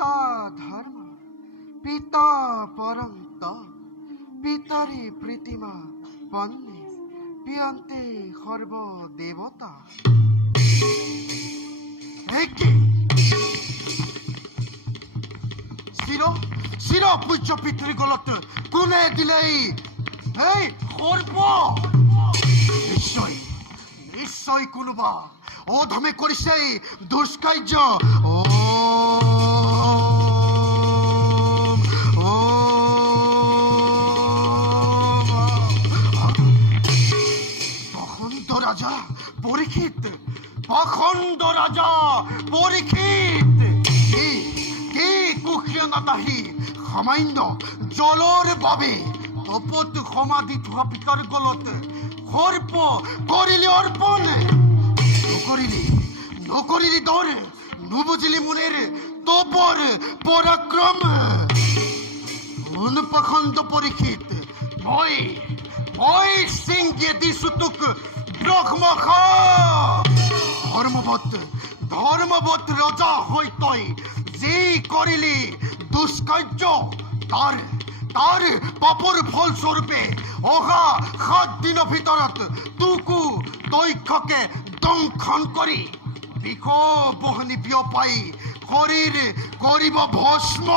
পিতা ধর্ম পিতা পরন্ত পিতরি প্রীতিমা পন্নে পিয়ন্তে সর্ব দেবতা। একে শির পূজ্য পিতৃগলত কোনে দিলেই এই সর্ব নিশ্চয় নিশ্চয় কোনোবা অধমে কৰিছে দুষ্কাৰ্য। পাখণ্ড ৰাজা পৰীক্ষিত কি কুক্ষিয়নাতাহি সামান্য জলৰ বাবে তপত সমাধি থোৱা পিতাৰ গলত সৰ্প কৰিলে অৰ্পণ। নকৰিলি দৰ নুবুজিলি মোৰে তপৰ পৰাক্ৰম। পাখণ্ড পৰীক্ষিত মই সিংহে দিছো তোক ব্ৰহ্মখা। ধৰ্মবত ৰজা হৈ তই যি কৰিলি দুষ্কাৰ্য তাৰ পাপৰ ফলস্বৰূপে অহা 7 দিনৰ ভিতৰত তোকো দক্ষকে দংশন কৰি বিষ বহনি বিয়পাই শৰীৰ কৰিব ভস্ম।